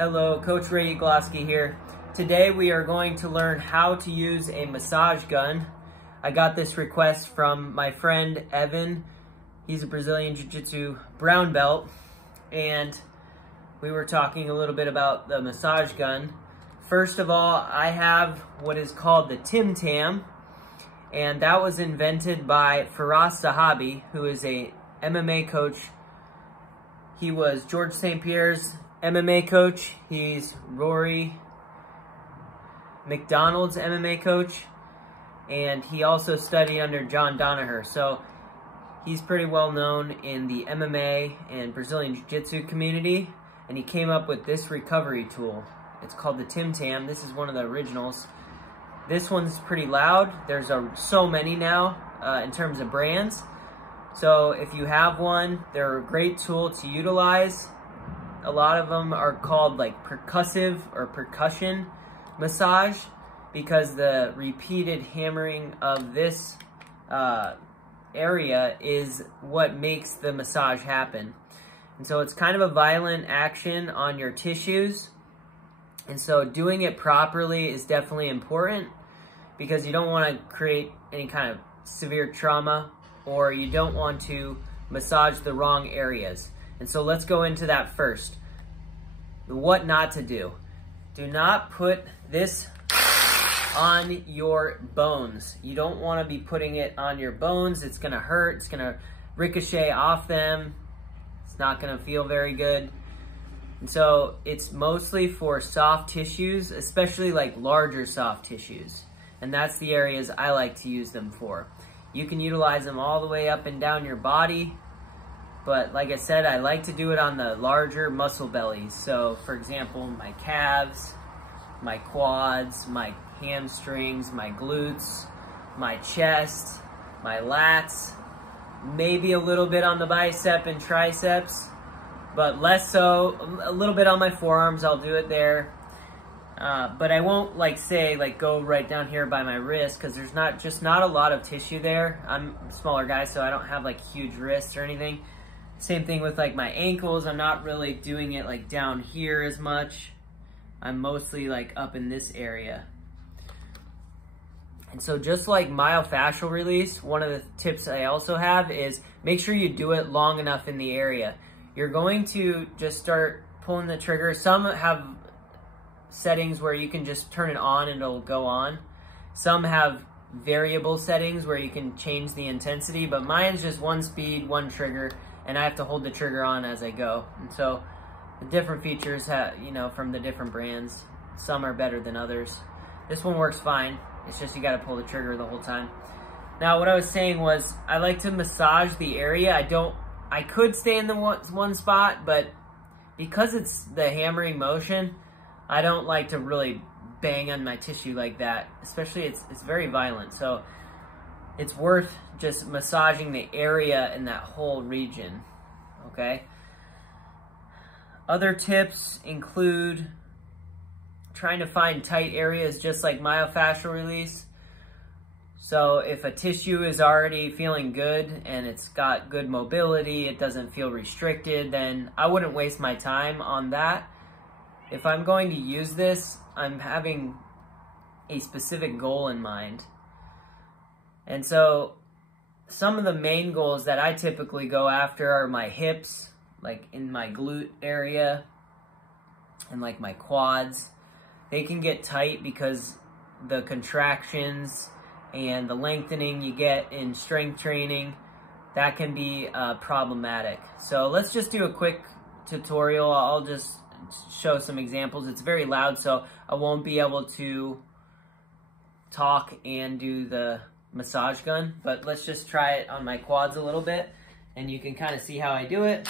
Hello, Coach Ray Glosky here. Today we are going to learn how to use a massage gun. I got this request from my friend Evan. He's a Brazilian Jiu-Jitsu brown belt, and we were talking a little bit about the massage gun. First of all, I have what is called the Tim Tam, and that was invented by Firas Zahabi, who is a MMA coach. He was George St. Pierre's MMA coach. He's Rory McDonald's MMA coach, and he also studied under John Danaher. So he's pretty well known in the MMA and Brazilian Jiu-Jitsu community, and he came up with this recovery tool. It's called the Tim Tam. This is one of the originals. This one's pretty loud. There's so many now in terms of brands. So if you have one, they're a great tool to utilize. A lot of them are called like percussive or percussion massage because the repeated hammering of this area is what makes the massage happen. And so it's kind of a violent action on your tissues. And so doing it properly is definitely important because you don't want to create any kind of severe trauma, or you don't want to massage the wrong areas. And so let's go into that first. What not to do. Do not put this on your bones. You don't want to be putting it on your bones. It's going to hurt. It's going to ricochet off them. It's not going to feel very good. And so it's mostly for soft tissues, especially like larger soft tissues. And that's the areas I like to use them for. You can utilize them all the way up and down your body. But like I said, I like to do it on the larger muscle bellies. So for example, my calves, my quads, my hamstrings, my glutes, my chest, my lats, maybe a little bit on the bicep and triceps, but less so. A little bit on my forearms, I'll do it there. But I won't go right down here by my wrist because there's not a lot of tissue there. I'm a smaller guy, so I don't have like huge wrists or anything. Same thing with like my ankles. I'm not really doing it like down here as much. I'm mostly like up in this area. And so just like myofascial release, one of the tips I also have is make sure you do it long enough in the area. You're going to just start pulling the trigger. Some have settings where you can just turn it on and it'll go on. Some have variable settings where you can change the intensity, but mine's just one speed, one trigger, and I have to hold the trigger on as I go. And so the different features have, from the different brands, some are better than others. This one works fine. It's just you got to pull the trigger the whole time. Now what I was saying was I like to massage the area. I could stay in the one spot, but because it's the hammering motion, I don't like to really bang on my tissue like that. Especially it's very violent. So it's worth just massaging the area in that whole region, okay? Other tips include trying to find tight areas just like myofascial release. So if a tissue is already feeling good and it's got good mobility, it doesn't feel restricted, then I wouldn't waste my time on that. If I'm going to use this, I'm having a specific goal in mind. And so some of the main goals that I typically go after are my hips, like in my glute area, and like my quads. They can get tight because the contractions and the lengthening you get in strength training, that can be problematic. So let's just do a quick tutorial. I'll just show some examples. It's very loud, so I won't be able to talk and do the massage gun, but let's just try it on my quads a little bit and you can kind of see how I do it.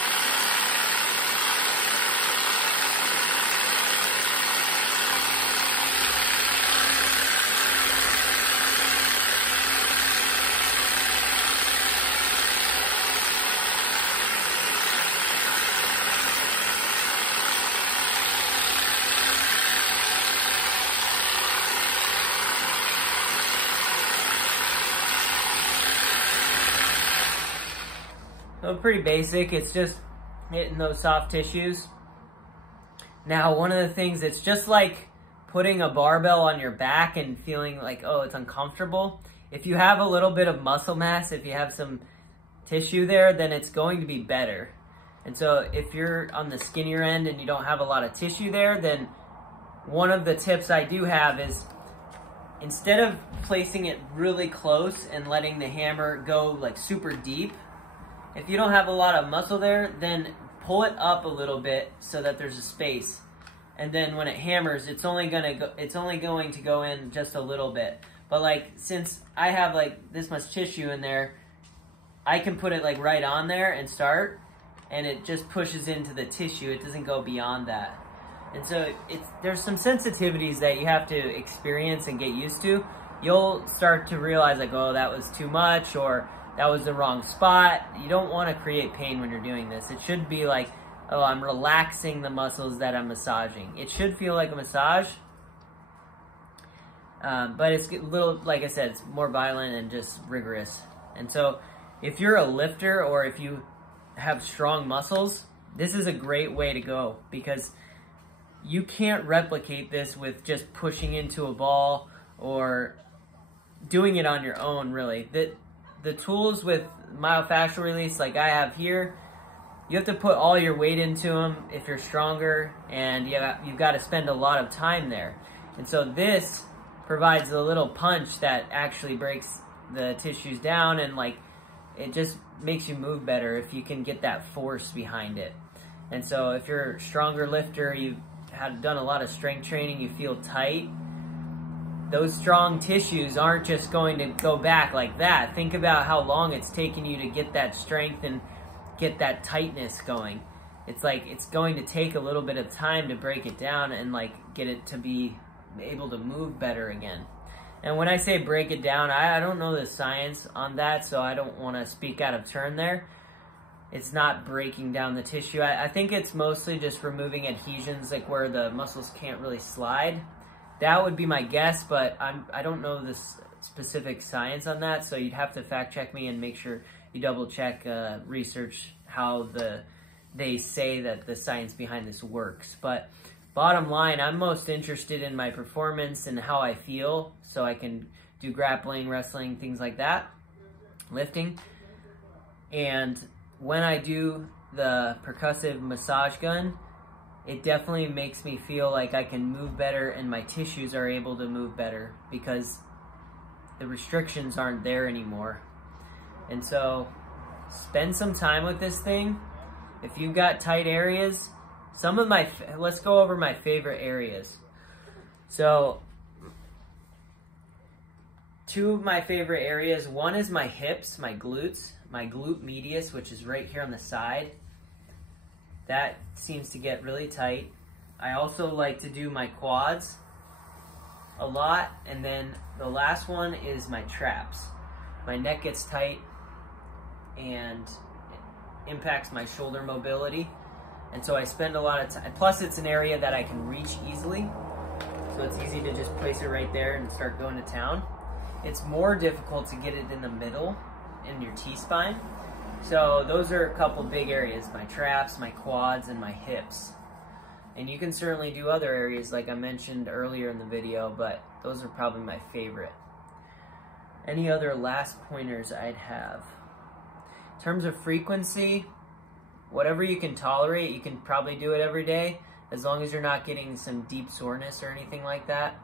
So pretty basic. It's just hitting those soft tissues. Now, one of the things, it's just like putting a barbell on your back and feeling like, oh, it's uncomfortable. If you have a little bit of muscle mass, if you have some tissue there, then it's going to be better. And so if you're on the skinnier end and you don't have a lot of tissue there, then one of the tips I do have is, instead of placing it really close and letting the hammer go like super deep, if you don't have a lot of muscle there, then pull it up a little bit so that there's a space. And then when it hammers, it's only going to go in just a little bit. But like, since I have like this much tissue in there, I can put it like right on there and start, and it just pushes into the tissue. It doesn't go beyond that. And so there's some sensitivities that you have to experience and get used to. You'll start to realize like, oh, that was too much, or that was the wrong spot. You don't want to create pain when you're doing this. It should be like, oh, I'm relaxing the muscles that I'm massaging. It should feel like a massage, but it's a little, like I said, it's more violent and just rigorous. And so if you're a lifter or if you have strong muscles, this is a great way to go, because you can't replicate this with just pushing into a ball or doing it on your own, really. The tools with myofascial release like I have here, you have to put all your weight into them if you're stronger, and you've got to spend a lot of time there. And so this provides a little punch that actually breaks the tissues down, and like, it just makes you move better if you can get that force behind it. And so if you're a stronger lifter, you've done a lot of strength training, you feel tight, those strong tissues aren't just going to go back like that. Think about how long it's taken you to get that strength and get that tightness going. It's like, it's going to take a little bit of time to break it down and like get it to be able to move better again. And when I say break it down, I don't know the science on that, so I don't want to speak out of turn there. It's not breaking down the tissue. I think it's mostly just removing adhesions, like where the muscles can't really slide. That would be my guess, but I don't know the specific science on that, so you'd have to fact check me and make sure you double check, research how they say that the science behind this works. But bottom line, I'm most interested in my performance and how I feel, so I can do grappling, wrestling, things like that, lifting. And when I do the percussive massage gun, it definitely makes me feel like I can move better and my tissues are able to move better because the restrictions aren't there anymore. And so spend some time with this thing. If you've got tight areas, let's go over my favorite areas. So, two of my favorite areas, one is my hips, my glutes, my glute medius, which is right here on the side. That seems to get really tight. I also like to do my quads a lot, and then the last one is my traps. My neck gets tight and it impacts my shoulder mobility. And so I spend a lot of time, plus it's an area that I can reach easily. So it's easy to just place it right there and start going to town. It's more difficult to get it in the middle, in your T-spine. So those are a couple big areas, my traps, my quads, and my hips. And you can certainly do other areas like I mentioned earlier in the video, but those are probably my favorite. Any other last pointers I'd have? In terms of frequency, whatever you can tolerate, you can probably do it every day, as long as you're not getting some deep soreness or anything like that.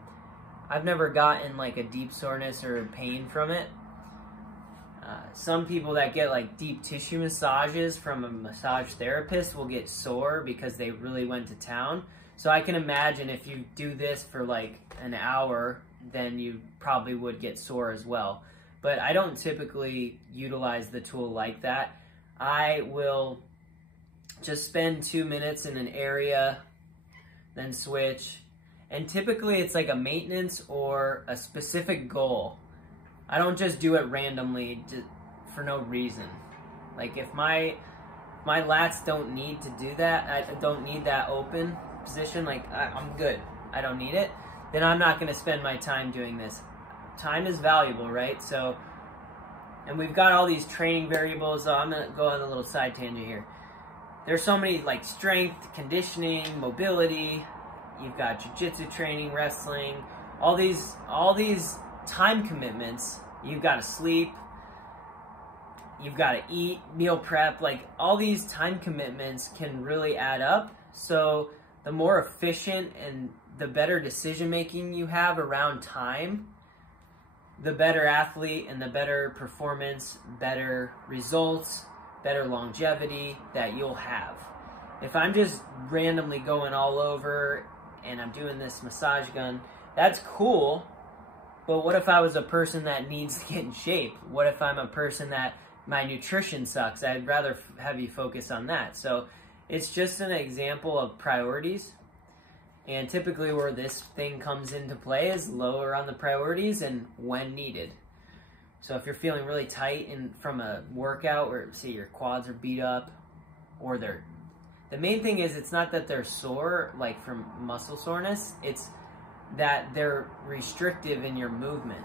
I've never gotten like a deep soreness or pain from it. Some people that get like deep tissue massages from a massage therapist will get sore because they really went to town. So I can imagine if you do this for like an hour, then you probably would get sore as well. But I don't typically utilize the tool like that. I will just spend 2 minutes in an area, then switch. And typically it's like a maintenance or a specific goal. I don't just do it randomly for no reason. Like if my lats don't need to do that, I don't need that open position, like I'm good, I don't need it, then I'm not going to spend my time doing this. Time is valuable, right? So, and we've got all these training variables, so I'm going to go on a little side tangent here. there's so many, like, strength, conditioning, mobility. You've got jiu-jitsu training, wrestling, all these time commitments. You've got to sleep. You've got to eat, meal prep. Like, all these time commitments can really add up. So the more efficient and the better decision making you have around time, the better athlete and the better performance, better results, better longevity that you'll have. If I'm just randomly going all over and I'm doing this massage gun, that's cool, but what if I was a person that needs to get in shape? What if I'm a person that my nutrition sucks? I'd rather have you focus on that. So it's just an example of priorities. And typically where this thing comes into play is lower on the priorities and when needed. So if you're feeling really tight from a workout where, say, your quads are beat up, or the main thing is it's not that they're sore, like from muscle soreness, it's that they're restrictive in your movement.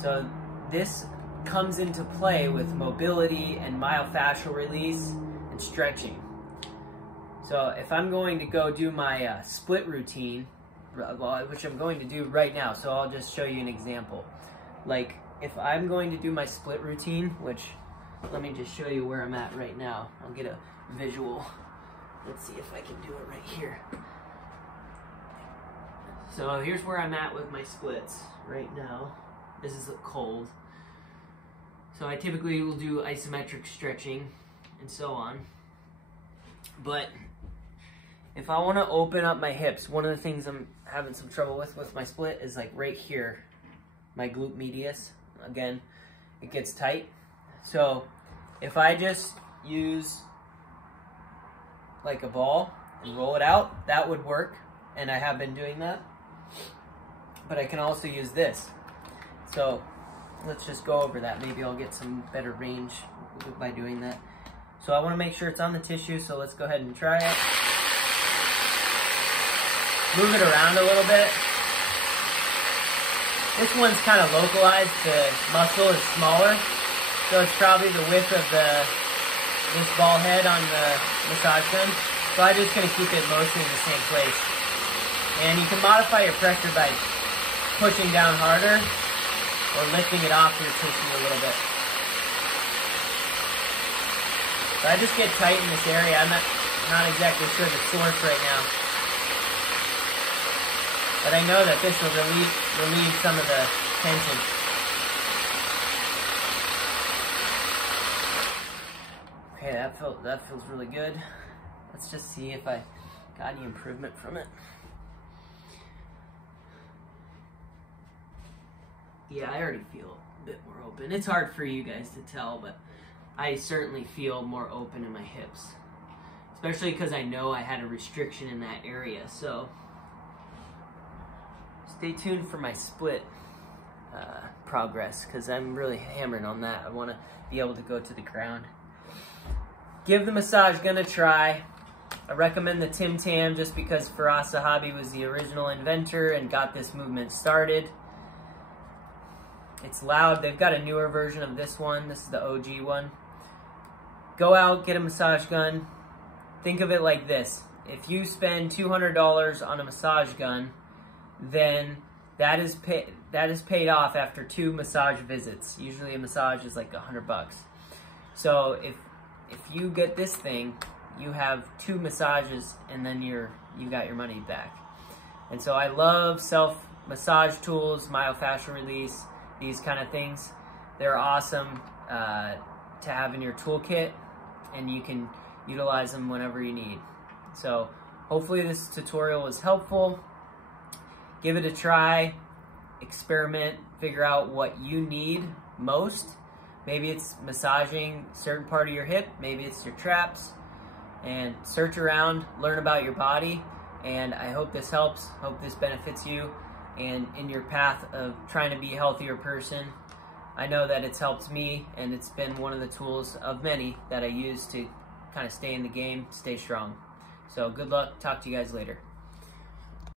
So this comes into play with mobility and myofascial release and stretching. So if I'm going to go do my split routine, which I'm going to do right now, so I'll just show you an example. Like, if I'm going to do my split routine, which, let me just show you where I'm at right now. I'll get a visual. Let's see if I can do it right here. So here's where I'm at with my splits right now. This is cold. So I typically will do isometric stretching and so on. But if I want to open up my hips, one of the things I'm having some trouble with my split is like right here, my glute medius. Again, it gets tight. So if I just use like a ball and roll it out, that would work. And I have been doing that. But I can also use this. So let's just go over that. Maybe I'll get some better range by doing that. So I want to make sure it's on the tissue, so let's go ahead and try it. Move it around a little bit. This one's kind of localized. The muscle is smaller, so it's probably the width of this ball head on the massage gun. So I'm just going to keep it mostly in the same place. And you can modify your pressure by pushing down harder or lifting it off your tissue a little bit. So I just get tight in this area. I'm not exactly sure the source right now. But I know that this will relieve some of the tension. Okay, that feels really good. Let's just see if I got any improvement from it. Yeah, I already feel a bit more open. It's hard for you guys to tell, but I certainly feel more open in my hips. Especially because I know I had a restriction in that area. So stay tuned for my split progress, because I'm really hammering on that. I want to be able to go to the ground. Give the massage gun a try. I recommend the Tim Tam just because Firas Zahabi was the original inventor and got this movement started. It's loud. They've got a newer version of this one. This is the OG one. Go out, get a massage gun. Think of it like this. If you spend $200 on a massage gun, then that is paid off after 2 massage visits. Usually a massage is like $100. So if you get this thing, you have 2 massages and then you got your money back. And so I love self-massage tools, myofascial release, these kind of things. They're awesome to have in your toolkit, and you can utilize them whenever you need. So hopefully this tutorial was helpful. Give it a try, experiment, figure out what you need most. Maybe it's massaging a certain part of your hip, maybe it's your traps, and search around, learn about your body, and I hope this helps, hope this benefits you and in your path of trying to be a healthier person. I know that it's helped me, and it's been one of the tools of many that I use to kind of stay in the game, stay strong. So good luck, talk to you guys later.